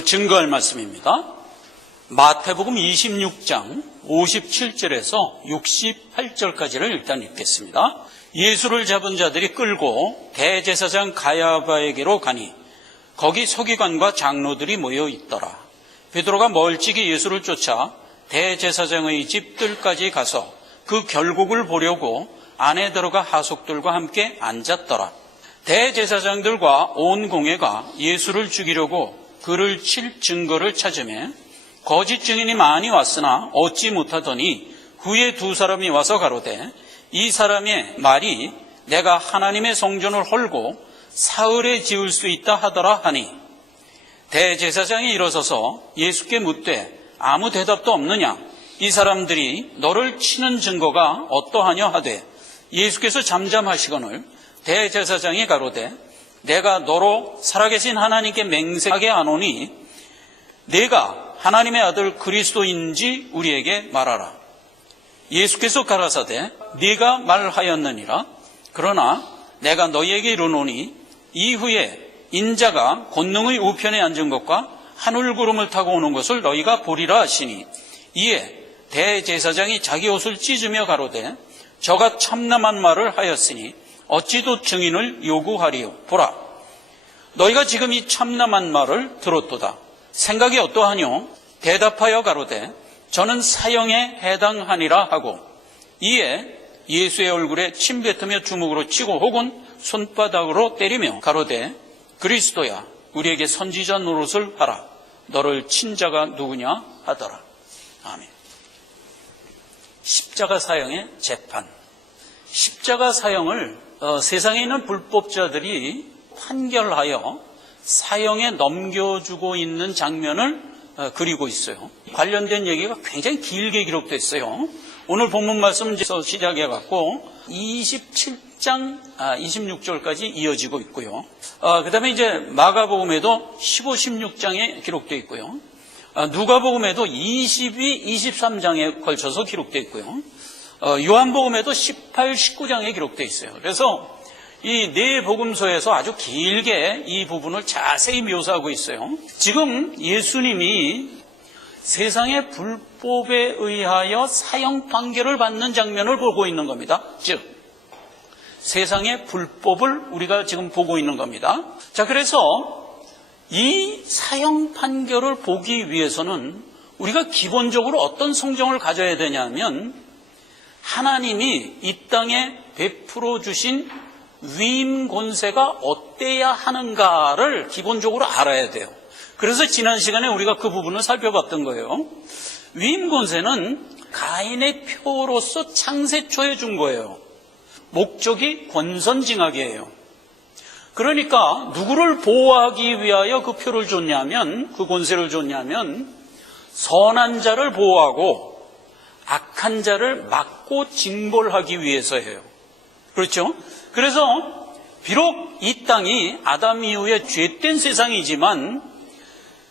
증거할 말씀입니다. 마태복음 26장 57절에서 68절까지를 일단 읽겠습니다. 예수를 잡은 자들이 끌고 대제사장 가야바에게로 가니 거기 서기관과 장로들이 모여 있더라. 베드로가 멀찍이 예수를 쫓아 대제사장의 집들까지 가서 그 결국을 보려고 안에 들어가 하속들과 함께 앉았더라. 대제사장들과 온 공회가 예수를 죽이려고 그를 칠 증거를 찾으며 거짓 증인이 많이 왔으나 얻지 못하더니 후에 두 사람이 와서 가로되 이 사람의 말이 내가 하나님의 성전을 헐고 사흘에 지을 수 있다 하더라 하니 대제사장이 일어서서 예수께 묻되 아무 대답도 없느냐? 이 사람들이 너를 치는 증거가 어떠하냐 하되 예수께서 잠잠하시거늘 대제사장이 가로되 내가 너로 살아계신 하나님께 맹세하게 하노니 내가 하나님의 아들 그리스도인지 우리에게 말하라. 예수께서 가라사대 네가 말하였느니라. 그러나 내가 너희에게 이르노니 이후에 인자가 권능의 우편에 앉은 것과 하늘구름을 타고 오는 것을 너희가 보리라 하시니 이에 대제사장이 자기 옷을 찢으며 가로되 저가 참남한 말을 하였으니 어찌도 증인을 요구하리요. 보라, 너희가 지금 이 참남한 말을 들었도다. 생각이 어떠하뇨? 대답하여 가로되 저는 사형에 해당하니라 하고 이에 예수의 얼굴에 침 뱉으며 주먹으로 치고 혹은 손바닥으로 때리며 가로되 그리스도야 우리에게 선지자 노릇을 하라. 너를 친 자가 누구냐 하더라. 아멘. 십자가 사형의 재판. 십자가 사형을 세상에 있는 불법자들이 판결하여 사형에 넘겨주고 있는 장면을 그리고 있어요. 관련된 얘기가 굉장히 길게 기록됐어요. 오늘 본문 말씀에서 시작해갖고 27장 26절까지 이어지고 있고요. 그 다음에 이제 마가복음에도 15, 16장에 기록되어 있고요. 누가복음에도 22, 23장에 걸쳐서 기록되어 있고요. 요한복음에도 18, 19장에 기록되어 있어요. 그래서 이 네 복음서에서 아주 길게 이 부분을 자세히 묘사하고 있어요. 지금 예수님이 세상의 불법에 의하여 사형 판결을 받는 장면을 보고 있는 겁니다. 즉 세상의 불법을 우리가 지금 보고 있는 겁니다. 자, 그래서 이 사형 판결을 보기 위해서는 우리가 기본적으로 어떤 성정을 가져야 되냐면 하나님이 이 땅에 베풀어 주신 위임 권세가 어때야 하는가를 기본적으로 알아야 돼요. 그래서 지난 시간에 우리가 그 부분을 살펴봤던 거예요. 위임 권세는 가인의 표로서 창세초에 준 거예요. 목적이 권선징악이에요. 그러니까 누구를 보호하기 위하여 그 표를 줬냐면, 그 권세를 줬냐면 선한 자를 보호하고 악한 자를 막고 징벌하기 위해서예요. 그렇죠? 그래서 비록 이 땅이 아담 이후에 죄된 세상이지만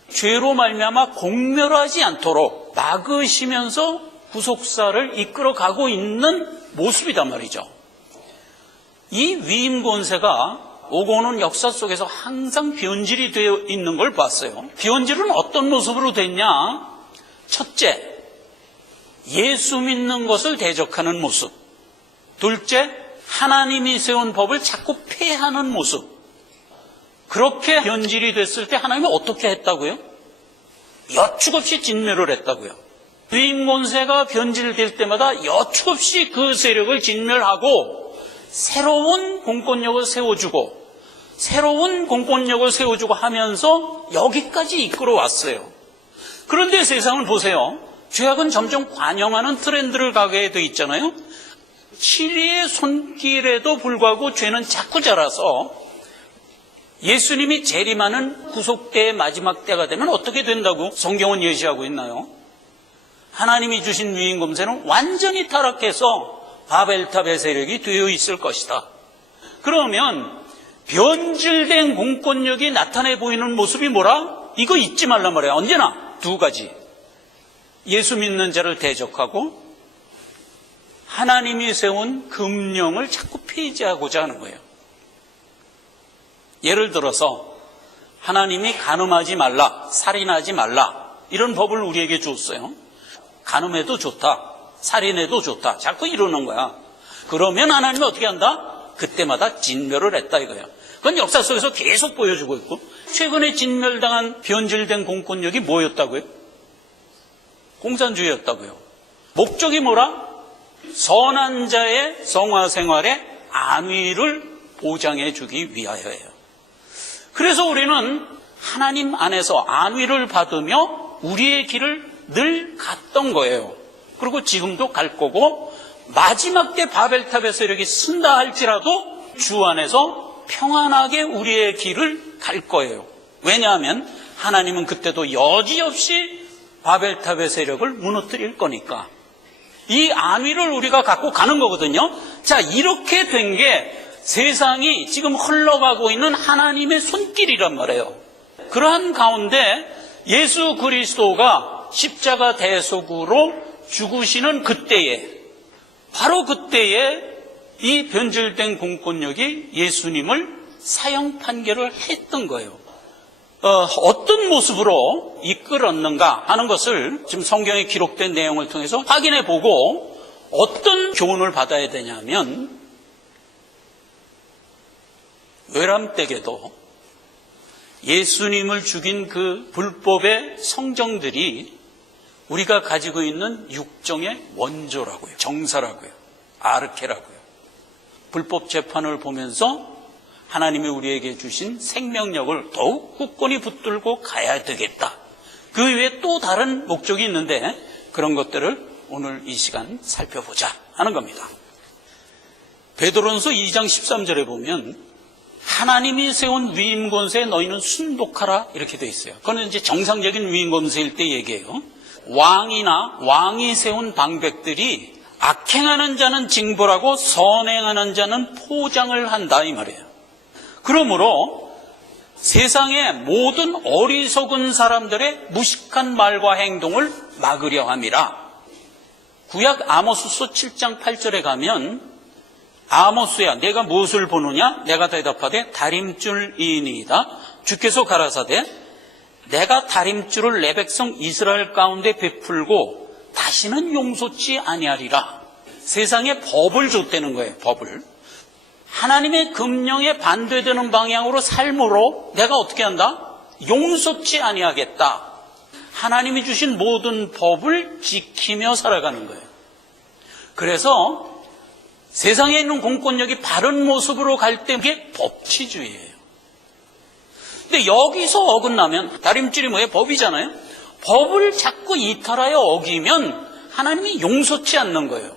죄로 말미암아 공멸하지 않도록 막으시면서 구속사를 이끌어가고 있는 모습이단 말이죠. 이 위임 권세가 오고 오는 역사 속에서 항상 변질이 되어 있는 걸 봤어요. 변질은 어떤 모습으로 됐냐? 첫째, 예수 믿는 것을 대적하는 모습. 둘째, 하나님이 세운 법을 자꾸 폐하는 모습. 그렇게 변질이 됐을 때 하나님은 어떻게 했다고요? 여축 없이 진멸을 했다고요. 위임 권세가 변질될 때마다 여축 없이 그 세력을 진멸하고 새로운 공권력을 세워주고 새로운 공권력을 세워주고 하면서 여기까지 이끌어왔어요. 그런데 세상을 보세요. 죄악은 점점 관영하는 트렌드를 가게 돼 있잖아요. 치리의 손길에도 불구하고 죄는 자꾸 자라서 예수님이 재림하는 구속대의 마지막 때가 되면 어떻게 된다고 성경은 예시하고 있나요? 하나님이 주신 위임 권세는 완전히 타락해서 바벨탑의 세력이 되어 있을 것이다. 그러면 변질된 공권력이 나타내 보이는 모습이 뭐라? 이거 잊지 말란 말이에요. 언제나 두 가지. 예수 믿는 자를 대적하고 하나님이 세운 금령을 자꾸 폐지하고자 하는 거예요. 예를 들어서 하나님이 간음하지 말라, 살인하지 말라, 이런 법을 우리에게 줬어요. 간음해도 좋다, 살인해도 좋다, 자꾸 이러는 거야. 그러면 하나님이 어떻게 한다? 그때마다 진멸을 했다 이거예요. 그건 역사 속에서 계속 보여주고 있고, 최근에 진멸당한 변질된 공권력이 뭐였다고요? 공산주의였다고요. 목적이 뭐라? 선한 자의 성화 생활의 안위를 보장해 주기 위하여예요. 그래서 우리는 하나님 안에서 안위를 받으며 우리의 길을 늘 갔던 거예요. 그리고 지금도 갈 거고, 마지막 때 바벨탑의 세력이 쓴다 할지라도 주 안에서 평안하게 우리의 길을 갈 거예요. 왜냐하면 하나님은 그때도 여지없이 바벨탑의 세력을 무너뜨릴 거니까. 이 안위를 우리가 갖고 가는 거거든요. 자, 이렇게 된 게 세상이 지금 흘러가고 있는 하나님의 손길이란 말이에요. 그러한 가운데 예수 그리스도가 십자가 대속으로 죽으시는 그때에, 바로 그때에 이 변질된 공권력이 예수님을 사형 판결을 했던 거예요. 어떤 모습으로 이끌었는가 하는 것을 지금 성경에 기록된 내용을 통해서 확인해 보고 어떤 교훈을 받아야 되냐면, 외람댁에도 예수님을 죽인 그 불법의 성정들이 우리가 가지고 있는 육정의 원조라고요. 정사라고요. 아르케라고요. 불법 재판을 보면서 하나님이 우리에게 주신 생명력을 더욱 굳건히 붙들고 가야 되겠다. 그 외에 또 다른 목적이 있는데 그런 것들을 오늘 이 시간 살펴보자 하는 겁니다. 베드로전서 2장 13절에 보면 하나님이 세운 위임 권세에 너희는 순독하라 이렇게 돼 있어요. 그건 이제 정상적인 위임 권세일 때 얘기해요. 왕이나 왕이 세운 방백들이 악행하는 자는 징벌하고 선행하는 자는 포장을 한다 이 말이에요. 그러므로 세상의 모든 어리석은 사람들의 무식한 말과 행동을 막으려 함이라. 구약 아모스서 7장 8절에 가면 아모스야 내가 무엇을 보느냐? 내가 대답하되 다림줄이니이다. 주께서 가라사대 내가 다림줄을 내 백성 이스라엘 가운데 베풀고 다시는 용서치 아니하리라. 세상에 법을 줬다는 거예요. 법을. 하나님의 금령에 반대되는 방향으로 삶으로 내가 어떻게 한다? 용서치 아니하겠다. 하나님이 주신 모든 법을 지키며 살아가는 거예요. 그래서 세상에 있는 공권력이 바른 모습으로 갈 때 그게 법치주의예요. 근데 여기서 어긋나면, 다림줄이 뭐예요? 법이잖아요. 법을 자꾸 이탈하여 어기면 하나님이 용서치 않는 거예요.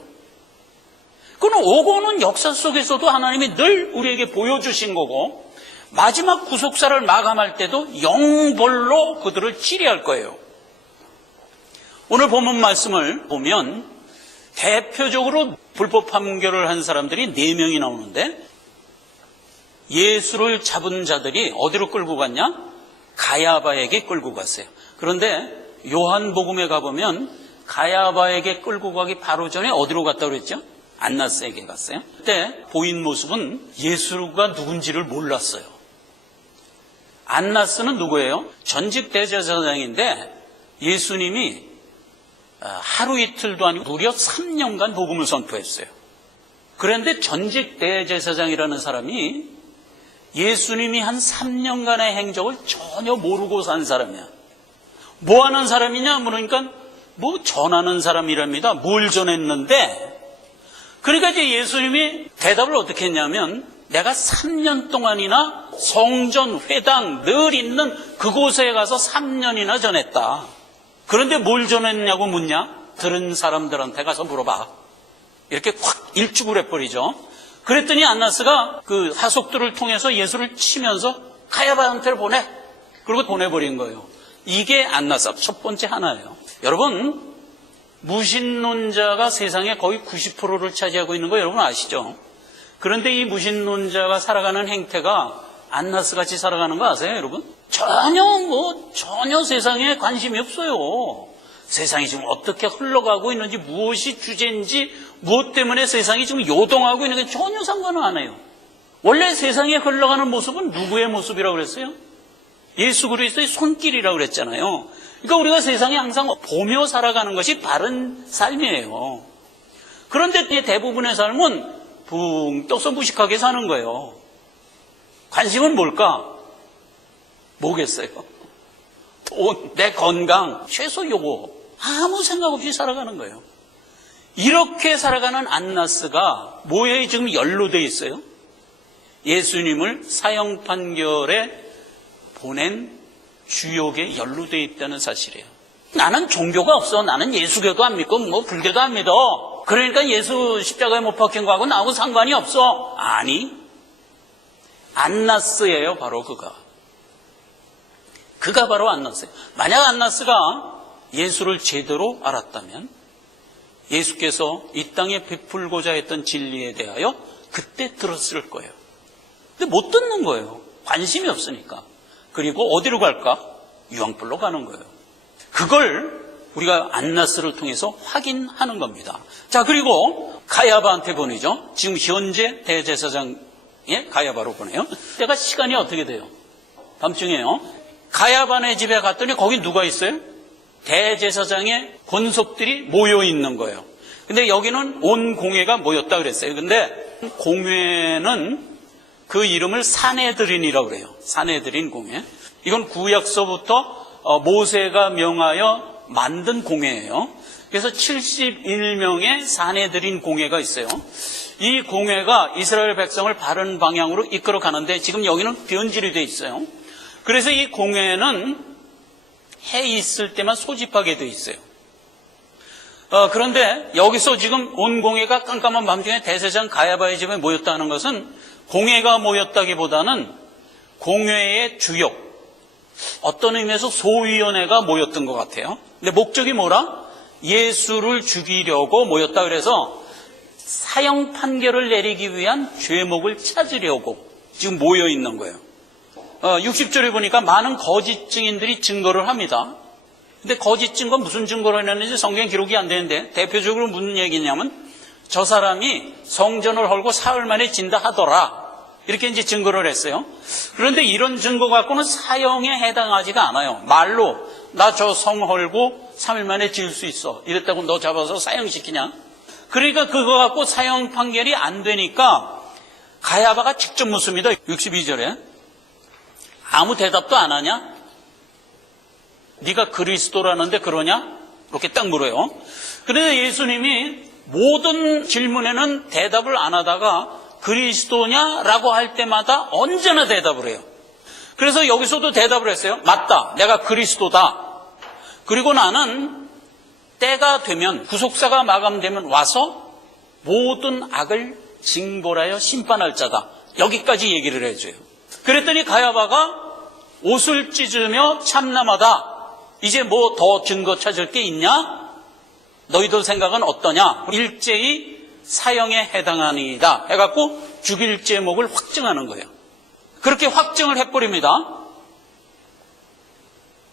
그건 오고는 역사 속에서도 하나님이 늘 우리에게 보여주신 거고, 마지막 구속사를 마감할 때도 영벌로 그들을 치리할 거예요. 오늘 본문 말씀을 보면 대표적으로 불법 판결을 한 사람들이 4명이 나오는데, 예수를 잡은 자들이 어디로 끌고 갔냐? 가야바에게 끌고 갔어요. 그런데 요한복음에 가보면 가야바에게 끌고 가기 바로 전에 어디로 갔다고 그랬죠? 안나스에게 갔어요. 그때 보인 모습은 예수가 누군지를 몰랐어요. 안나스는 누구예요? 전직 대제사장인데 예수님이 하루 이틀도 아니고 무려 3년간 복음을 선포했어요. 그런데 전직 대제사장이라는 사람이 예수님이 한 3년간의 행적을 전혀 모르고 산 사람이야. 뭐 하는 사람이냐 물으니까 뭐 전하는 사람이랍니다. 뭘 전했는데, 그러니까 이제 예수님이 대답을 어떻게 했냐면, 내가 3년 동안이나 성전, 회당 늘 있는 그곳에 가서 3년이나 전했다. 그런데 뭘 전했냐고 묻냐? 들은 사람들한테 가서 물어봐. 이렇게 확 일축을 해버리죠. 그랬더니 안나스가 그 하속들을 통해서 예수를 치면서 가야바한테를 보내. 그리고 보내버린 거예요. 이게 안나스 첫 번째 하나예요. 여러분, 무신론자가 세상에 거의 90%를 차지하고 있는 거 여러분 아시죠? 그런데 이 무신론자가 살아가는 행태가 안나스 같이 살아가는 거 아세요, 여러분? 전혀 세상에 관심이 없어요. 세상이 지금 어떻게 흘러가고 있는지, 무엇이 주제인지, 무엇 때문에 세상이 지금 요동하고 있는지 전혀 상관은 안 해요. 원래 세상에 흘러가는 모습은 누구의 모습이라고 그랬어요? 예수 그리스도의 손길이라고 그랬잖아요. 그러니까 우리가 세상에 항상 보며 살아가는 것이 바른 삶이에요. 그런데 대부분의 삶은 붕 떠서 무식하게 사는 거예요. 관심은 뭘까? 뭐겠어요? 돈, 내 건강, 최소 요거 아무 생각 없이 살아가는 거예요. 이렇게 살아가는 안나스가 뭐에 지금 연루되어 있어요? 예수님을 사형 판결에 보낸 주역에 연루되어 있다는 사실이에요. 나는 종교가 없어. 나는 예수교도 안 믿고 불교도 안 믿어. 그러니까 예수 십자가에 못 박힌 거하고 나하고 상관이 없어. 아니, 안나스예요. 바로 그가 바로 안나스예요. 만약 안나스가 예수를 제대로 알았다면 예수께서 이 땅에 베풀고자 했던 진리에 대하여 그때 들었을 거예요. 근데 못 듣는 거예요. 관심이 없으니까. 그리고 어디로 갈까? 유황불로 가는 거예요. 그걸 우리가 안나스를 통해서 확인하는 겁니다. 자, 그리고 가야바한테 보내죠. 지금 현재 대제사장의 가야바로 보내요. 때가 시간이 어떻게 돼요? 밤중에요. 가야바네 집에 갔더니 거기 누가 있어요? 대제사장의 권속들이 모여 있는 거예요. 근데 여기는 온 공회가 모였다 그랬어요. 근데 공회는 그 이름을 사내드린이라고 그래요. 사내드린 공회. 이건 구약서부터 모세가 명하여 만든 공회예요. 그래서 71명의 사내드린 공회가 있어요. 이 공회가 이스라엘 백성을 바른 방향으로 이끌어 가는데 지금 여기는 변질이 돼 있어요. 그래서 이 공회는 해 있을 때만 소집하게 돼 있어요. 그런데 여기서 지금 온 공회가 깜깜한 밤중에 대제사장 가야바의 집에 모였다는 것은 공회가 모였다기보다는 공회의 주역, 어떤 의미에서 소위원회가 모였던 것 같아요. 근데 목적이 뭐라? 예수를 죽이려고 모였다. 그래서 사형 판결을 내리기 위한 죄목을 찾으려고 지금 모여 있는 거예요. 60절에 보니까 많은 거짓 증인들이 증거를 합니다. 근데 거짓 증거 무슨 증거를 했는지 성경 기록이 안 되는데 대표적으로 무슨 얘기냐면 저 사람이 성전을 헐고 사흘 만에 진다 하더라. 이렇게 이제 증거를 했어요. 그런데 이런 증거 갖고는 사형에 해당하지가 않아요. 말로 나 저 성 헐고 3일 만에 지을 수 있어. 이랬다고 너 잡아서 사형시키냐? 그러니까 그거 갖고 사형 판결이 안 되니까 가야바가 직접 묻습니다. 62절에 아무 대답도 안 하냐? 네가 그리스도라는데 그러냐? 이렇게 딱 물어요. 그런데 예수님이 모든 질문에는 대답을 안 하다가 그리스도냐라고 할 때마다 언제나 대답을 해요. 그래서 여기서도 대답을 했어요. 맞다. 내가 그리스도다. 그리고 나는 때가 되면 구속사가 마감되면 와서 모든 악을 징벌하여 심판할 자다. 여기까지 얘기를 해줘요. 그랬더니 가야바가 옷을 찢으며 참남하다. 이제 뭐 더 증거 찾을 게 있냐? 너희들 생각은 어떠냐? 일제히 사형에 해당하니이다 해갖고 죽일 제목을 확정하는 거예요. 그렇게 확정을 해버립니다.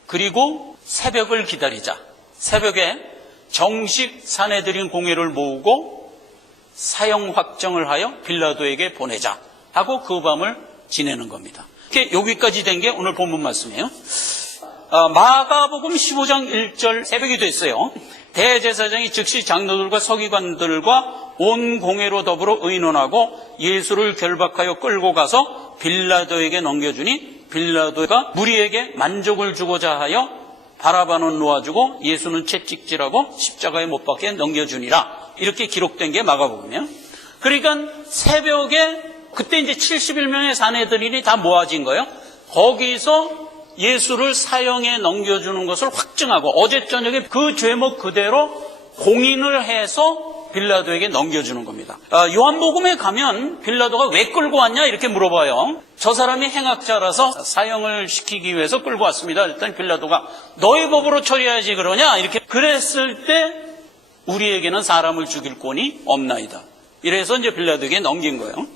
그리고 새벽을 기다리자. 새벽에 정식 사내들인 공회를 모으고 사형 확정을 하여 빌라도에게 보내자 하고 그 밤을 지내는 겁니다. 여기까지 된 게 오늘 본문 말씀이에요. 마가복음 15장 1절 새벽이 됐어요. 대제사장이 즉시 장로들과 서기관들과 온 공회로 더불어 의논하고 예수를 결박하여 끌고 가서 빌라도에게 넘겨주니 빌라도가 무리에게 만족을 주고자 하여 바라바는 놓아주고 예수는 채찍질하고 십자가에 못 박혀 넘겨주니라. 이렇게 기록된 게 마가복음이에요. 그러니까 새벽에 그때 이제 71명의 사내들이 다 모아진 거예요. 거기서 예수를 사형에 넘겨주는 것을 확증하고 어제 저녁에 그 죄목 그대로 공인을 해서 빌라도에게 넘겨주는 겁니다. 요한복음에 가면 빌라도가 왜 끌고 왔냐 이렇게 물어봐요. 저 사람이 행악자라서 사형을 시키기 위해서 끌고 왔습니다. 일단 빌라도가 너희 법으로 처리해야지 그러냐 이렇게 그랬을 때 우리에게는 사람을 죽일 권이 없나이다. 이래서 이제 빌라도에게 넘긴 거예요.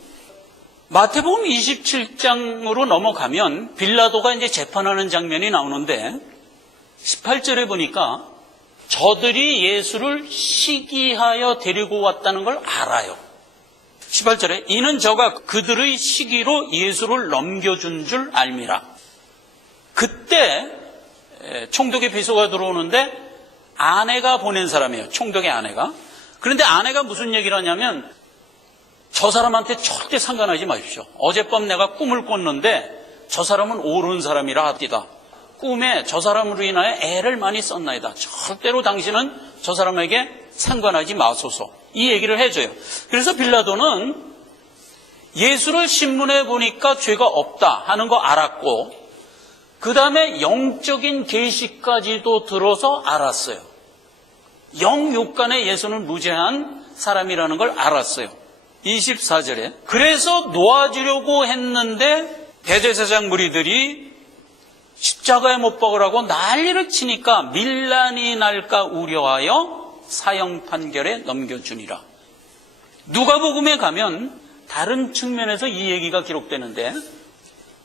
마태복음 27장으로 넘어가면 빌라도가 이제 재판하는 장면이 나오는데 18절에 보니까 저들이 예수를 시기하여 데리고 왔다는 걸 알아요. 18절에 이는 저가 그들의 시기로 예수를 넘겨준 줄 알미라. 그때 총독의 비서가 들어오는데 아내가 보낸 사람이에요. 총독의 아내가. 그런데 아내가 무슨 얘기를 하냐면 저 사람한테 절대 상관하지 마십시오. 어젯밤 내가 꿈을 꿨는데 저 사람은 옳은 사람이라 하디다. 꿈에 저 사람으로 인하여 애를 많이 썼나이다. 절대로 당신은 저 사람에게 상관하지 마소서. 이 얘기를 해줘요. 그래서 빌라도는 예수를 신문해 보니까 죄가 없다 하는 거 알았고 그 다음에 영적인 계시까지도 들어서 알았어요. 영육간에 예수는 무죄한 사람이라는 걸 알았어요. 24절에 그래서 놓아주려고 했는데 대제사장 무리들이 십자가에 못 박으라고 난리를 치니까 밀란이 날까 우려하여 사형 판결에 넘겨주니라. 누가복음에 가면 다른 측면에서 이 얘기가 기록되는데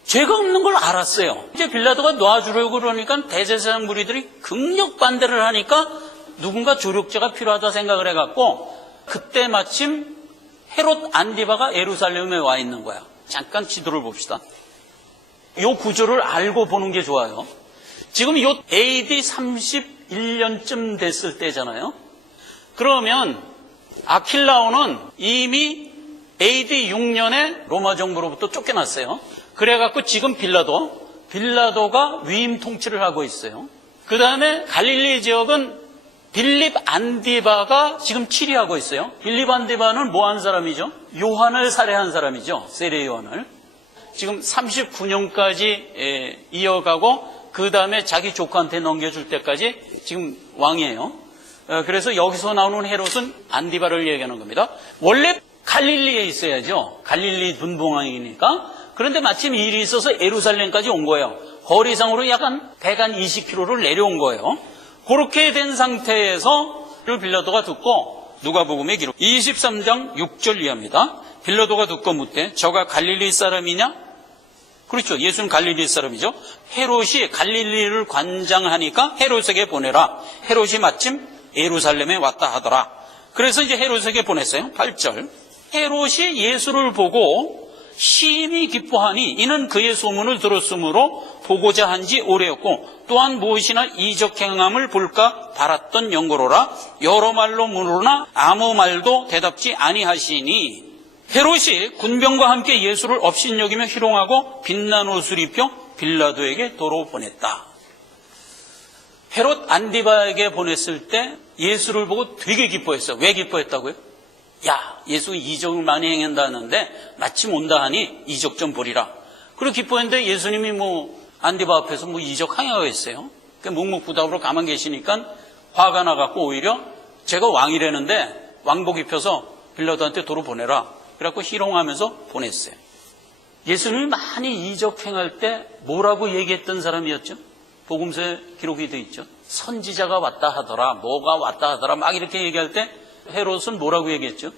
죄가 없는 걸 알았어요. 이제 빌라도가 놓아주려고 그러니까 대제사장 무리들이 극력 반대를 하니까 누군가 조력자가 필요하다 생각을 해갖고 그때 마침 헤롯 안디바가 예루살렘에 와 있는 거야. 잠깐 지도를 봅시다. 이 구조를 알고 보는 게 좋아요. 지금 이 AD 31년쯤 됐을 때잖아요. 그러면 아킬라오는 이미 AD 6년에 로마 정부로부터 쫓겨났어요. 그래갖고 지금 빌라도가 위임 통치를 하고 있어요. 그 다음에 갈릴리 지역은 빌립 안디바가 지금 치리하고 있어요. 빌립 안디바는 뭐 한 사람이죠? 요한을 살해한 사람이죠. 세례 요한을. 지금 39년까지 이어가고 그 다음에 자기 조카한테 넘겨줄 때까지 지금 왕이에요. 그래서 여기서 나오는 헤롯은 안디바를 얘기하는 겁니다. 원래 갈릴리에 있어야죠. 갈릴리 분봉왕이니까. 그런데 마침 일이 있어서 예루살렘까지 온 거예요. 거리상으로 약 120km를 내려온 거예요. 그렇게 된 상태에서 빌라도가 듣고 누가복음에 기록 23장 6절 이하입니다. 빌라도가 듣고 묻되 저가 갈릴리 사람이냐? 그렇죠. 예수는 갈릴리 사람이죠. 헤롯이 갈릴리를 관장하니까 헤롯에게 보내라. 헤롯이 마침 예루살렘에 왔다 하더라. 그래서 이제 헤롯에게 보냈어요. 8절. 헤롯이 예수를 보고 심히 기뻐하니 이는 그의 소문을 들었으므로 보고자 한지 오래였고 또한 무엇이나 이적 행함을 볼까 바랐던 연고로라. 여러 말로 물으나 아무 말도 대답지 아니하시니 헤롯이 군병과 함께 예수를 업신여기며 희롱하고 빛난 옷을 입혀 빌라도에게 도로 보냈다. 헤롯 안디바에게 보냈을 때 예수를 보고 되게 기뻐했어요. 왜 기뻐했다고요? 야, 예수 이적을 많이 행한다는데 마침 온다 하니 이적 좀 보리라. 그리고 기뻐했는데 예수님이 안디바 앞에서 이적 행하고 있어요. 묵묵부답으로 가만 계시니까 화가 나갖고 오히려 제가 왕이라는데 왕복 입혀서 빌라도한테 도로 보내라. 그래갖고 희롱하면서 보냈어요. 예수님이 많이 이적 행할 때 뭐라고 얘기했던 사람이었죠? 복음서에 기록이 되어 있죠. 선지자가 왔다 하더라, 뭐가 왔다 하더라 막 이렇게 얘기할 때 헤롯은 뭐라고 얘기했죠?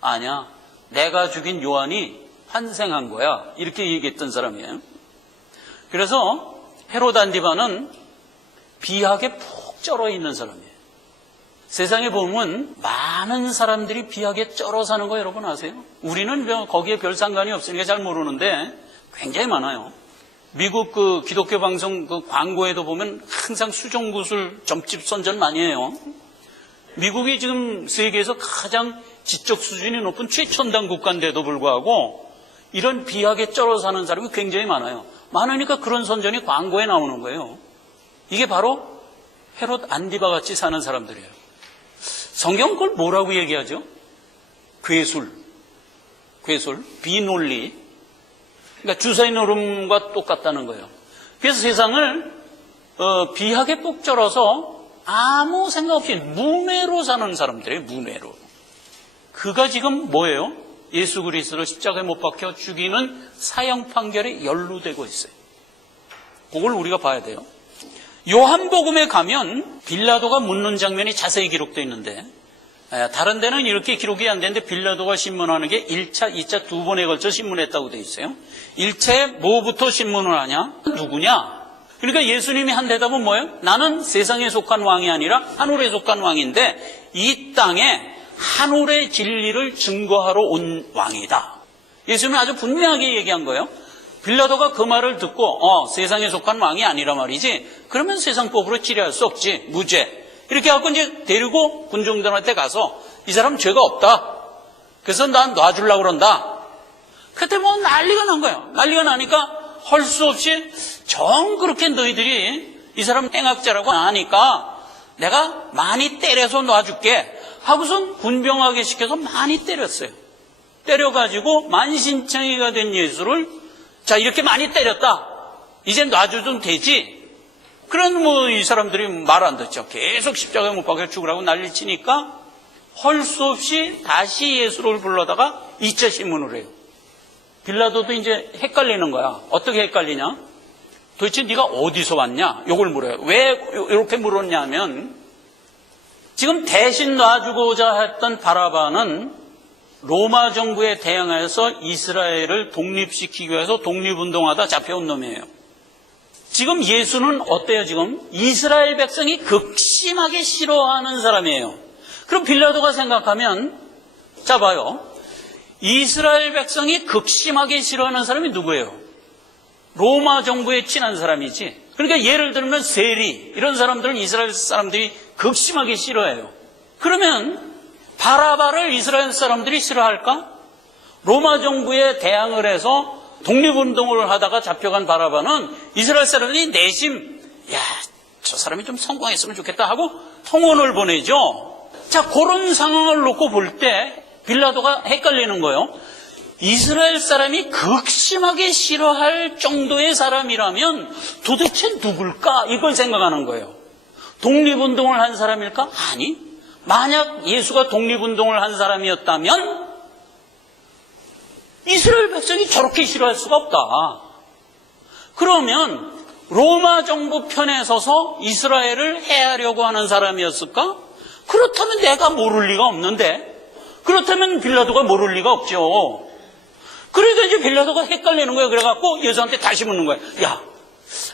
아니야, 내가 죽인 요한이 환생한 거야. 이렇게 얘기했던 사람이에요. 그래서 헤롯 안디바는 비약에 푹 쩔어 있는 사람이에요. 세상에 보면 많은 사람들이 비약에 쩔어 사는 거 여러분 아세요? 우리는 거기에 별 상관이 없으니까 잘 모르는데 굉장히 많아요. 미국 기독교 방송 광고에도 보면 항상 수정구슬 점집 선전 많이 해요. 미국이 지금 세계에서 가장 지적 수준이 높은 최첨단 국가인데도 불구하고 이런 비약에 쩔어 사는 사람이 굉장히 많아요. 많으니까 그런 선전이 광고에 나오는 거예요. 이게 바로 헤롯 안디바 같이 사는 사람들이에요. 성경 그걸 뭐라고 얘기하죠? 괴술, 비논리. 그러니까 주사위 노름과 똑같다는 거예요. 그래서 세상을 비약에 꼭 쩔어서 아무 생각 없이 문외로 사는 사람들이에요. 문외로. 그가 지금 뭐예요? 예수 그리스도를 십자가에 못 박혀 죽이는 사형 판결에 연루되고 있어요. 그걸 우리가 봐야 돼요. 요한복음에 가면 빌라도가 묻는 장면이 자세히 기록되어 있는데 다른 데는 이렇게 기록이 안 되는데 빌라도가 신문하는 게 1차, 2차 두 번에 걸쳐 신문했다고 되어 있어요. 1차에 뭐부터 신문을 하냐? 누구냐? 그러니까 예수님이 한 대답은 뭐예요? 나는 세상에 속한 왕이 아니라 하늘에 속한 왕인데 이 땅에 하늘의 진리를 증거하러 온 왕이다. 예수님은 아주 분명하게 얘기한 거예요. 빌라도가 그 말을 듣고 세상에 속한 왕이 아니라 말이지. 그러면 세상법으로 치료할 수 없지. 무죄. 이렇게 하고 이제 데리고 군중들한테 가서 이 사람 죄가 없다. 그래서 난 놔주려고 그런다. 그때 뭐 난리가 난 거예요. 난리가 나니까 할 수 없이 정 그렇게 너희들이 이 사람 행악자라고 하니까 내가 많이 때려서 놔줄게 하고선 군병하게 시켜서 많이 때렸어요. 때려가지고 만신창이가 된 예수를 자 이렇게 많이 때렸다. 이제 놔줘도 되지. 그런 이 사람들이 말 안 듣죠. 계속 십자가에 못 박혀 죽으라고 난리 치니까 할 수 없이 다시 예수를 불러다가 2차 신문을 해요. 빌라도도 이제 헷갈리는 거야. 어떻게 헷갈리냐? 도대체 네가 어디서 왔냐? 요걸 물어요. 왜 이렇게 물었냐면 지금 대신 놔주고자 했던 바라바는 로마 정부에 대항해서 이스라엘을 독립시키기 위해서 독립운동하다 잡혀온 놈이에요. 지금 예수는 어때요? 지금 이스라엘 백성이 극심하게 싫어하는 사람이에요. 그럼 빌라도가 생각하면 자 봐요. 이스라엘 백성이 극심하게 싫어하는 사람이 누구예요? 로마 정부에 친한 사람이지. 그러니까 예를 들면 세리 이런 사람들은 이스라엘 사람들이 극심하게 싫어해요. 그러면 바라바를 이스라엘 사람들이 싫어할까? 로마 정부에 대항을 해서 독립운동을 하다가 잡혀간 바라바는 이스라엘 사람들이 내심 저 사람이 좀 성공했으면 좋겠다 하고 통원을 보내죠. 자, 그런 상황을 놓고 볼 때 빌라도가 헷갈리는 거예요. 이스라엘 사람이 극심하게 싫어할 정도의 사람이라면 도대체 누굴까? 이걸 생각하는 거예요. 독립운동을 한 사람일까? 아니. 만약 예수가 독립운동을 한 사람이었다면 이스라엘 백성이 저렇게 싫어할 수가 없다. 그러면 로마 정부 편에 서서 이스라엘을 해하려고 하는 사람이었을까? 그렇다면 내가 모를 리가 없는데, 그렇다면 빌라도가 모를 리가 없죠. 그러니까 이제 빌라도가 헷갈리는 거예요. 그래갖고 예수한테 다시 묻는 거예요. 야,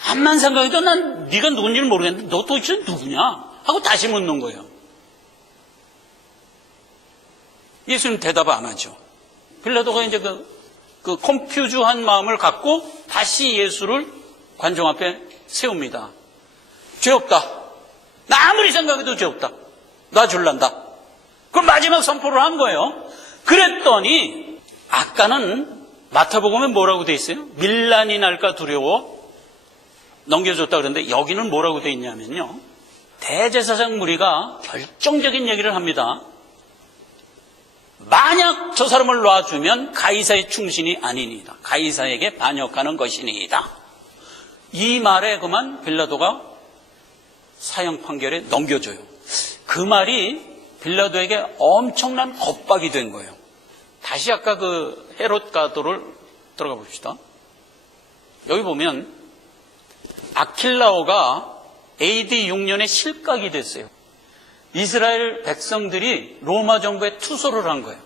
암만 생각해도 난 네가 누군지는 모르겠는데 너 도대체 누구냐? 하고 다시 묻는 거예요. 예수는 대답 안 하죠. 빌라도가 이제 그 컴퓨즈한 마음을 갖고 다시 예수를 관중 앞에 세웁니다. 죄 없다. 나 아무리 생각해도 죄 없다. 나 줄란다. 그럼 마지막 선포를 한 거예요. 그랬더니 아까는 마태복음에 뭐라고 돼 있어요? 밀란이 날까 두려워 넘겨줬다 그랬는데 여기는 뭐라고 돼 있냐면요. 대제사장 무리가 결정적인 얘기를 합니다. 만약 저 사람을 놔주면 가이사의 충신이 아니니이다. 가이사에게 반역하는 것이니이다. 이 말에 그만 빌라도가 사형 판결에 넘겨줘요. 그 말이 빌라도에게 엄청난 겁박이 된 거예요. 다시 아까 그 헤롯 가도를 들어가 봅시다. 여기 보면 아킬라오가 AD 6년에 실각이 됐어요. 이스라엘 백성들이 로마 정부에 투소를 한 거예요.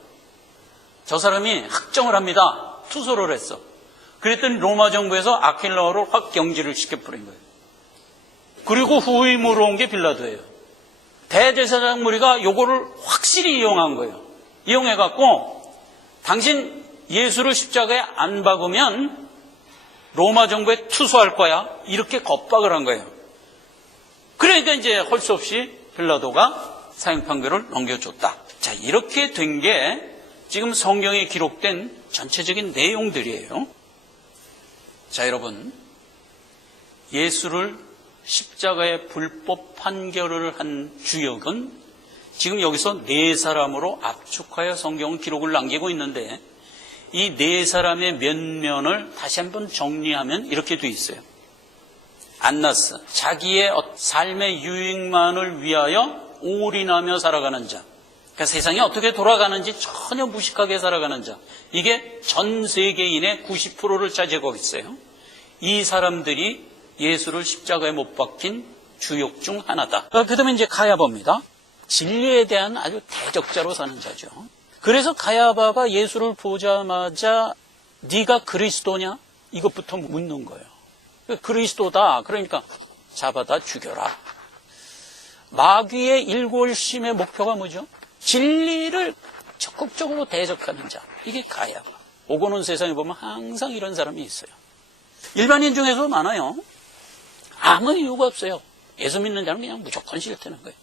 저 사람이 학정을 합니다. 투소를 했어. 그랬더니 로마 정부에서 아킬라오를 확 경질을 시켜버린 거예요. 그리고 후임으로 온 게 빌라도예요. 대제사장 무리가 요거를 확실히 이용한 거예요. 이용해갖고 당신 예수를 십자가에 안 박으면 로마 정부에 투소할 거야. 이렇게 겁박을 한 거예요. 그러니까 이제 할 수 없이 빌라도가 사형 판결을 넘겨줬다. 자, 이렇게 된 게 지금 성경에 기록된 전체적인 내용들이에요. 자, 여러분, 예수를 십자가에 불법 판결을 한 주역은 지금 여기서 네 사람으로 압축하여 성경은 기록을 남기고 있는데 이 네 사람의 면면을 다시 한번 정리하면 이렇게 돼 있어요. 안나스, 자기의 삶의 유익만을 위하여 올인하며 살아가는 자. 그러니까 세상이 어떻게 돌아가는지 전혀 무식하게 살아가는 자. 이게 전 세계인의 90%를 차지하고 있어요. 이 사람들이 예수를 십자가에 못 박힌 주역 중 하나다. 그 다음에 이제 가야바입니다. 진리에 대한 아주 대적자로 사는 자죠. 그래서 가야바가 예수를 보자마자 네가 그리스도냐? 이것부터 묻는 거예요. 그리스도다. 그러니까 잡아다 죽여라. 마귀의 일골심의 목표가 뭐죠? 진리를 적극적으로 대적하는 자. 이게 가야바. 오고는 세상에 보면 항상 이런 사람이 있어요. 일반인 중에서 많아요. 아무 이유가 없어요. 예수 믿는 자는 그냥 무조건 싫다는 거예요.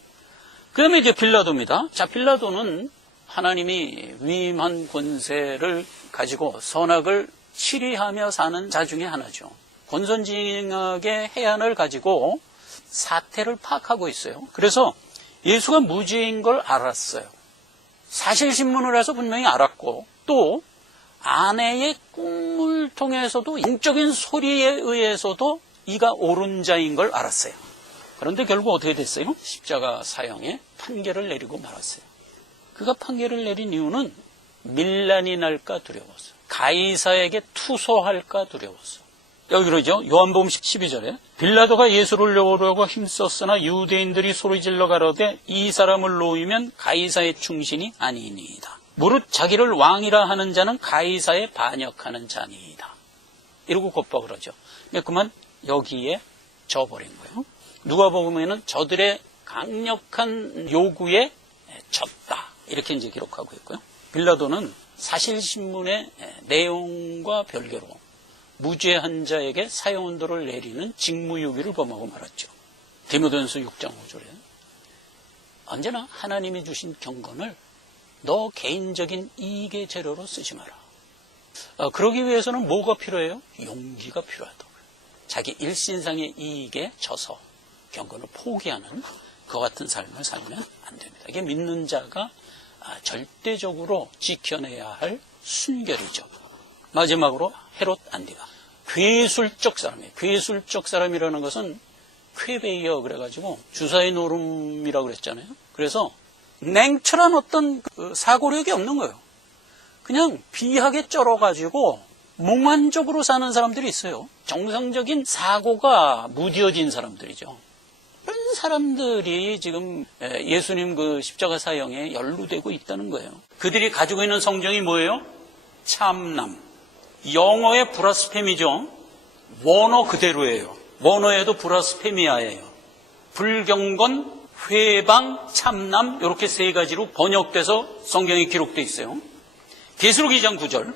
그 다음에 이제 빌라도입니다. 자, 빌라도는 하나님이 위임한 권세를 가지고 선악을 치리하며 사는 자 중에 하나죠. 권선징악의 해안을 가지고 사태를 파악하고 있어요. 그래서 예수가 무죄인 걸 알았어요. 사실신문을 해서 분명히 알았고, 또 아내의 꿈을 통해서도 영적인 소리에 의해서도 이가 옳은 자인 걸 알았어요. 그런데 결국 어떻게 됐어요? 십자가 사형에 판결을 내리고 말았어요. 그가 판결을 내린 이유는 밀란이 날까 두려워서, 가이사에게 투소할까 두려워서. 여기 그러죠. 요한복음 12절에 빌라도가 예수를 놓으려고 힘썼으나 유대인들이 소리질러 가로되 이 사람을 놓으면 가이사의 충신이 아니니이다. 무릇 자기를 왕이라 하는 자는 가이사에 반역하는 자니이다. 이러고 곧바 그러죠. 그만 여기에 져버린 거예요. 누가복음에는 저들의 강력한 요구에 졌다, 이렇게 이제 기록하고 있고요. 빌라도는 사실신문의 내용과 별개로 무죄한 자에게 사형언도를 내리는 직무유기를 범하고 말았죠. 디모데전서 6장 5절에 언제나 하나님이 주신 경건을 너 개인적인 이익의 재료로 쓰지 마라. 그러기 위해서는 뭐가 필요해요? 용기가 필요하다고요. 자기 일신상의 이익에 져서 경건을 포기하는 그 같은 삶을 살면 안 됩니다. 이게 믿는 자가 절대적으로 지켜내야 할 순결이죠. 마지막으로 헤롯 안디바, 괴술적 사람이에요. 괴술적 사람이라는 것은 쾌베이어 그래가지고 주사의 노름이라고 그랬잖아요. 그래서 냉철한 어떤 사고력이 없는 거예요. 그냥 비하게 쩔어가지고 몽환적으로 사는 사람들이 있어요. 정상적인 사고가 무뎌진 사람들이죠. 그런 사람들이 지금 예수님 그 십자가 사형에 연루되고 있다는 거예요. 그들이 가지고 있는 성정이 뭐예요? 참남. 영어의 브라스페미죠. 원어 그대로예요. 원어에도 브라스페미아예요. 불경건, 회방, 참남, 이렇게 세 가지로 번역돼서 성경에 기록되어 있어요. 계시록 2장 9절,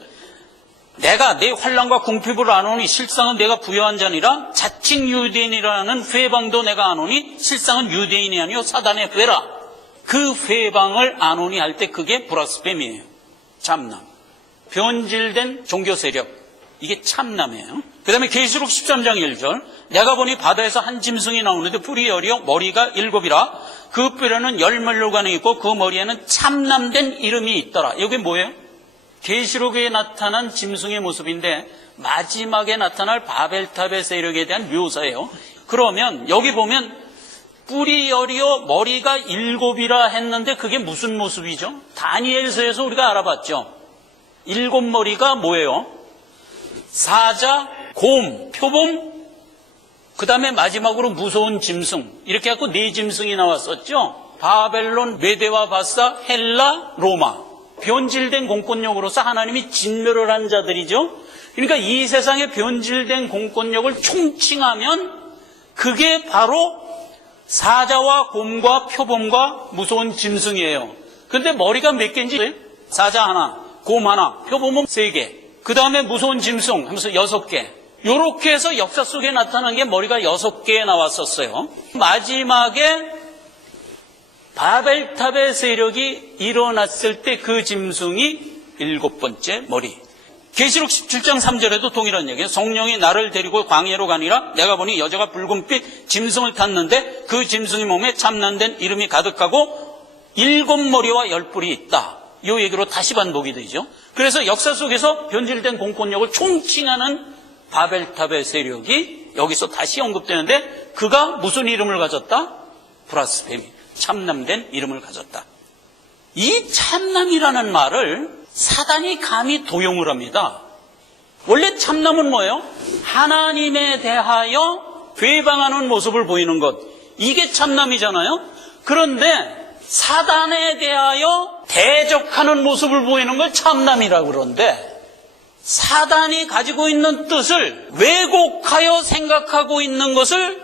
내가 내 환난과 궁핍을 아노니 실상은 내가 부여한 자니라. 자칭 유대인이라는 회방도 내가 아노니 실상은 유대인이 아니요 사단의 회라. 그 회방을 아노니 할 때 그게 브라스페미예요. 참남. 변질된 종교 세력, 이게 참남이에요. 그 다음에 계시록 13장 1절, 내가 보니 바다에서 한 짐승이 나오는데 뿔이 10이요 머리가 7이라. 그 뿔에는 10면류관이 있고 그 머리에는 참남된 이름이 있더라. 이게 뭐예요? 계시록에 나타난 짐승의 모습인데 마지막에 나타날 바벨탑의 세력에 대한 묘사예요. 그러면 여기 보면 뿔이 10이요 머리가 7이라 했는데 그게 무슨 모습이죠? 다니엘서에서 우리가 알아봤죠. 7머리가 뭐예요? 사자, 곰, 표범, 그 다음에 마지막으로 무서운 짐승, 이렇게 해서 4짐승이 나왔었죠. 바벨론, 메데와 바사, 헬라, 로마. 변질된 공권력으로서 하나님이 진멸을 한 자들이죠. 그러니까 이 세상의 변질된 공권력을 총칭하면 그게 바로 사자와 곰과 표범과 무서운 짐승이에요. 근데 머리가 몇 개인지, 사자 하나, 곰 하나, 표범은 3개, 그 다음에 무서운 짐승 하면서 6개. 요렇게 해서 역사 속에 나타난 게 머리가 6개 나왔었어요. 마지막에 바벨탑의 세력이 일어났을 때 그 짐승이 7번째 머리. 계시록 17장 3절에도 동일한 얘기예요. 성령이 나를 데리고 광야로 가니라. 내가 보니 여자가 붉은빛 짐승을 탔는데 그 짐승의 몸에 참난된 이름이 가득하고 7머리와 10뿔이 있다. 이 얘기로 다시 반복이 되죠. 그래서 역사 속에서 변질된 공권력을 총칭하는 바벨탑의 세력이 여기서 다시 언급되는데 그가 무슨 이름을 가졌다? 브라스페미, 참남된 이름을 가졌다. 이 참남이라는 말을 사단이 감히 도용을 합니다. 원래 참남은 뭐예요? 하나님에 대하여 회방하는 모습을 보이는 것, 이게 참남이잖아요. 그런데 사단에 대하여 대적하는 모습을 보이는 걸 참남이라고 그러는데, 사단이 가지고 있는 뜻을 왜곡하여 생각하고 있는 것을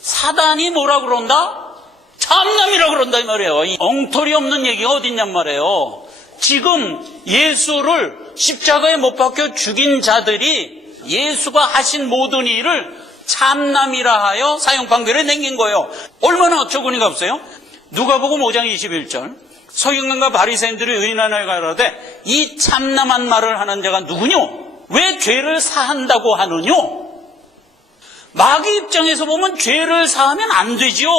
사단이 뭐라 그런다? 참남이라고 그런다 이 말이에요. 이 엉터리 없는 얘기가 어딨냔 말이에요. 지금 예수를 십자가에 못 박혀 죽인 자들이 예수가 하신 모든 일을 참남이라 하여 사형판결에 남긴 거예요. 얼마나 어처구니가 없어요? 누가복음 5장 21절 서기관과 바리새인들이 의인하여 가로되 이 참남한 말을 하는 자가 누구뇨? 왜 죄를 사한다고 하느뇨? 마귀 입장에서 보면 죄를 사하면 안 되지요.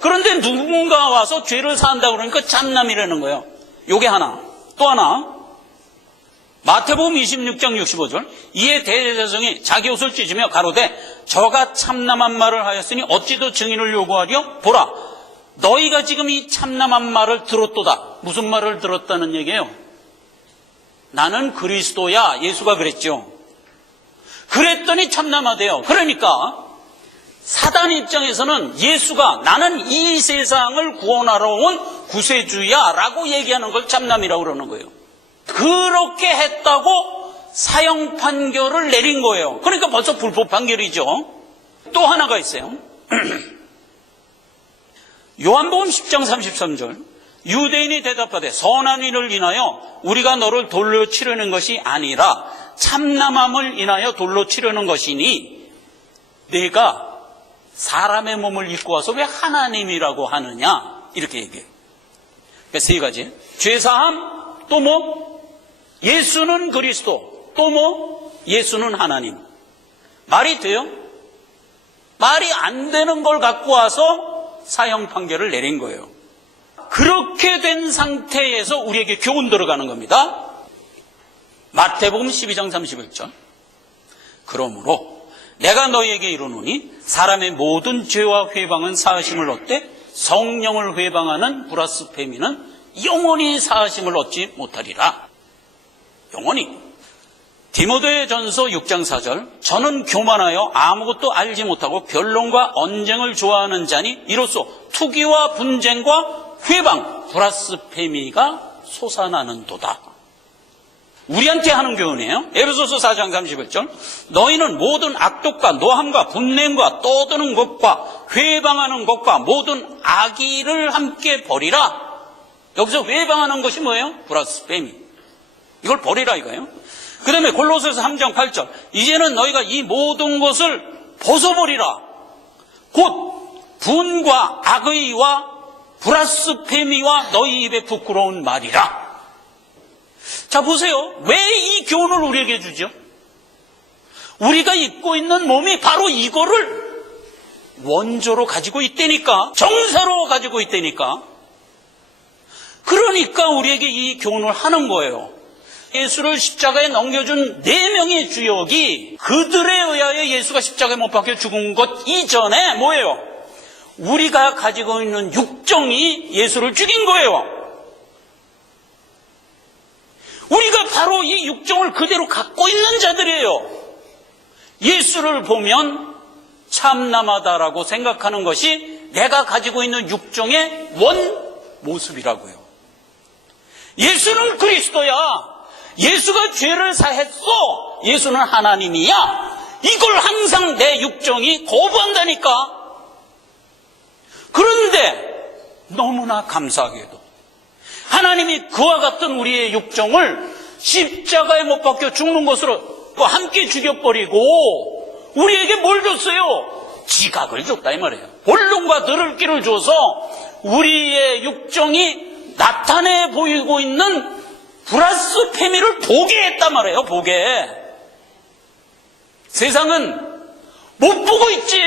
그런데 누군가 와서 죄를 사한다고 그러니까 참남이라는 거예요. 요게 하나. 또 하나. 마태복음 26장 65절 이에 대제사장이 자기 옷을 찢으며 가로되 저가 참남한 말을 하였으니 어찌 더 증인을 요구하려? 보라 너희가 지금 이 참남한 말을 들었도다. 무슨 말을 들었다는 얘기예요? 나는 그리스도야. 예수가 그랬죠. 그랬더니 참남하대요. 그러니까 사단 입장에서는 예수가 나는 이 세상을 구원하러 온 구세주야 라고 얘기하는 걸 참남이라고 그러는 거예요. 그렇게 했다고 사형 판결을 내린 거예요. 그러니까 벌써 불법 판결이죠. 또 하나가 있어요. 요한복음 10장 33절 유대인이 대답하되 선한 일을 인하여 우리가 너를 돌로 치려는 것이 아니라 참남함을 인하여 돌로 치려는 것이니 내가 사람의 몸을 입고 와서 왜 하나님이라고 하느냐 이렇게 얘기해요. 그러니까 세 가지. 죄사함, 또 뭐 예수는 그리스도, 또 뭐 예수는 하나님. 말이 돼요? 말이 안 되는 걸 갖고 와서 사형 판결을 내린 거예요. 그렇게 된 상태에서 우리에게 교훈 들어가는 겁니다. 마태복음 12장 31절 그러므로 내가 너희에게 이르노니 사람의 모든 죄와 회방은 사하심을 얻되 성령을 회방하는 브라스페미는 영원히 사하심을 얻지 못하리라. 영원히. 디모데전서 6장 4절 저는 교만하여 아무것도 알지 못하고 변론과 언쟁을 좋아하는 자니 이로써 투기와 분쟁과 회방 브라스페미가 솟아나는도다. 우리한테 하는 교훈이에요. 에베소서 4장 31절 너희는 모든 악독과 노함과 분냄과 떠드는 것과 회방하는 것과 모든 악의를 함께 버리라. 여기서 회방하는 것이 뭐예요? 브라스페미. 이걸 버리라 이거예요. 그 다음에 골로새서 3장 8절 이제는 너희가 이 모든 것을 벗어버리라. 곧 분과 악의와 브라스페미와 너희 입에 부끄러운 말이라. 자 보세요. 왜 이 교훈을 우리에게 주죠? 우리가 입고 있는 몸이 바로 이거를 원조로 가지고 있다니까. 정사로 가지고 있다니까. 그러니까 우리에게 이 교훈을 하는 거예요. 예수를 십자가에 넘겨준 4명의 주역이 그들에 의하여 예수가 십자가에 못 박혀 죽은 것 이전에 뭐예요? 우리가 가지고 있는 육정이 예수를 죽인 거예요. 우리가 바로 이 육정을 그대로 갖고 있는 자들이에요. 예수를 보면 참남하다라고 생각하는 것이 내가 가지고 있는 육정의 원 모습이라고요. 예수는 그리스도야. 예수가 죄를 사했어. 예수는 하나님이야. 이걸 항상 내 육정이 거부한다니까. 그런데 너무나 감사하게도 하나님이 그와 같은 우리의 육정을 십자가에 못 박혀 죽는 것으로 함께 죽여버리고 우리에게 뭘 줬어요? 지각을 줬다 이 말이에요. 본론과 들을 길을 줘서 우리의 육정이 나타내 보이고 있는 브라스페미를 보게 했단 말이에요. 보게. 세상은 못 보고 있지.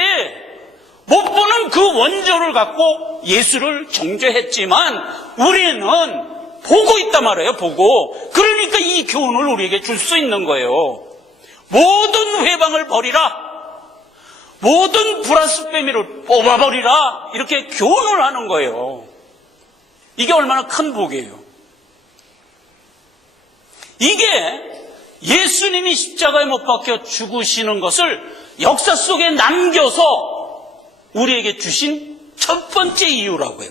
못 보는 그 원조를 갖고 예수를 정죄했지만 우리는 보고 있단 말이에요. 보고. 그러니까 이 교훈을 우리에게 줄 수 있는 거예요. 모든 회방을 버리라. 모든 브라스페미를 뽑아버리라. 이렇게 교훈을 하는 거예요. 이게 얼마나 큰 복이에요. 이게 예수님이 십자가에 못 박혀 죽으시는 것을 역사 속에 남겨서 우리에게 주신 첫 번째 이유라고요.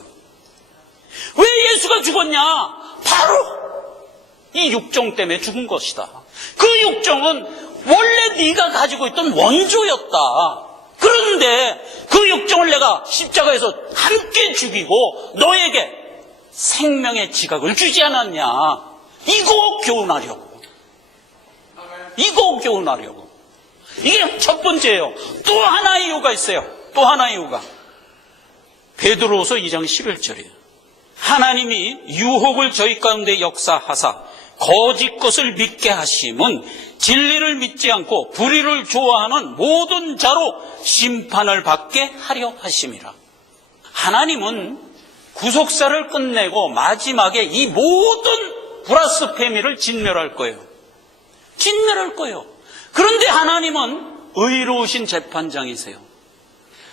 왜 예수가 죽었냐? 바로 이 육정 때문에 죽은 것이다. 그 육정은 원래 네가 가지고 있던 원조였다. 그런데 그 육정을 내가 십자가에서 함께 죽이고 너에게 생명의 지각을 주지 않았냐. 이거 교훈하려고. 이거 교훈하려고. 이게 첫 번째예요. 또 하나의 이유가 있어요. 또 하나의 이유가. 베드로후서 2장 11절이에요. 하나님이 유혹을 저희 가운데 역사하사 거짓 것을 믿게 하심은 진리를 믿지 않고 불의를 좋아하는 모든 자로 심판을 받게 하려 하심이라. 하나님은 구속사를 끝내고 마지막에 이 모든 브라스페미를 진멸할 거예요. 진멸할 거예요. 그런데 하나님은 의로우신 재판장이세요.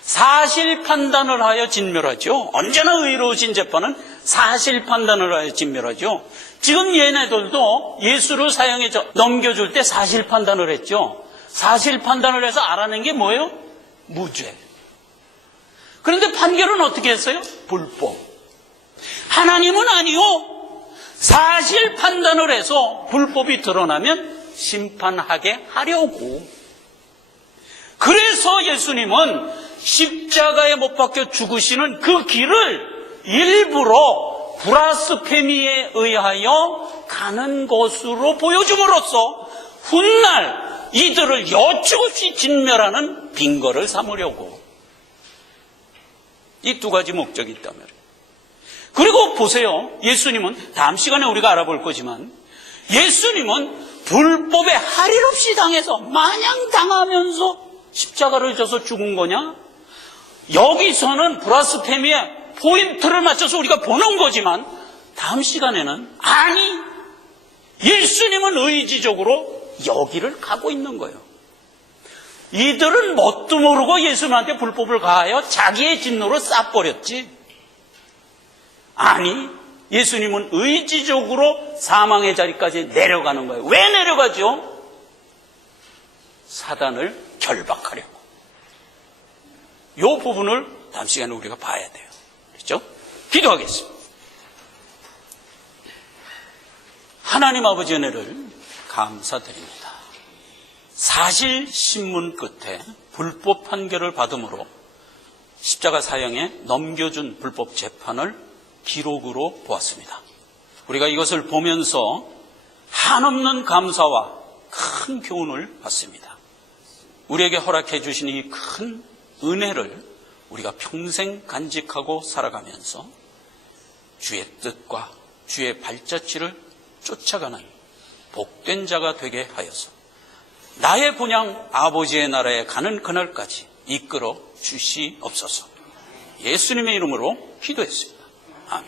사실 판단을 하여 진멸하죠. 언제나 의로우신 재판은 사실 판단을 하여 진멸하죠. 지금 얘네들도 예수를 사형에 넘겨줄 때 사실 판단을 했죠. 사실 판단을 해서 알아낸 게 뭐예요? 무죄. 그런데 판결은 어떻게 했어요? 불법. 하나님은 아니요. 사실 판단을 해서 불법이 드러나면 심판하게 하려고. 그래서 예수님은 십자가에 못 박혀 죽으시는 그 길을 일부러 브라스페미에 의하여 가는 것으로 보여줌으로써 훗날 이들을 여측없이 진멸하는 빈거를 삼으려고. 이 두 가지 목적이 있단 말이에요. 그리고 보세요. 예수님은 다음 시간에 우리가 알아볼 거지만 예수님은 불법에 할일 없이 당해서 마냥 당하면서 십자가를 져서 죽은 거냐? 여기서는 브라스페미에 포인트를 맞춰서 우리가 보는 거지만 다음 시간에는 아니, 예수님은 의지적으로 여기를 가고 있는 거예요. 이들은 뭣도 모르고 예수님한테 불법을 가하여 자기의 진노로 싹버렸지. 아니, 예수님은 의지적으로 사망의 자리까지 내려가는 거예요. 왜 내려가죠? 사단을 결박하려고. 이 부분을 다음 시간에 우리가 봐야 돼요. 그렇죠? 기도하겠습니다. 하나님 아버지 은혜를 감사드립니다. 사실 신문 끝에 불법 판결을 받음으로 십자가 사형에 넘겨준 불법 재판을 기록으로 보았습니다. 우리가 이것을 보면서 한없는 감사와 큰 교훈을 받습니다. 우리에게 허락해 주신 이 큰 은혜를 우리가 평생 간직하고 살아가면서 주의 뜻과 주의 발자취를 쫓아가는 복된 자가 되게 하여서 나의 본향 아버지의 나라에 가는 그날까지 이끌어 주시옵소서. 예수님의 이름으로 기도했습니다. 아멘.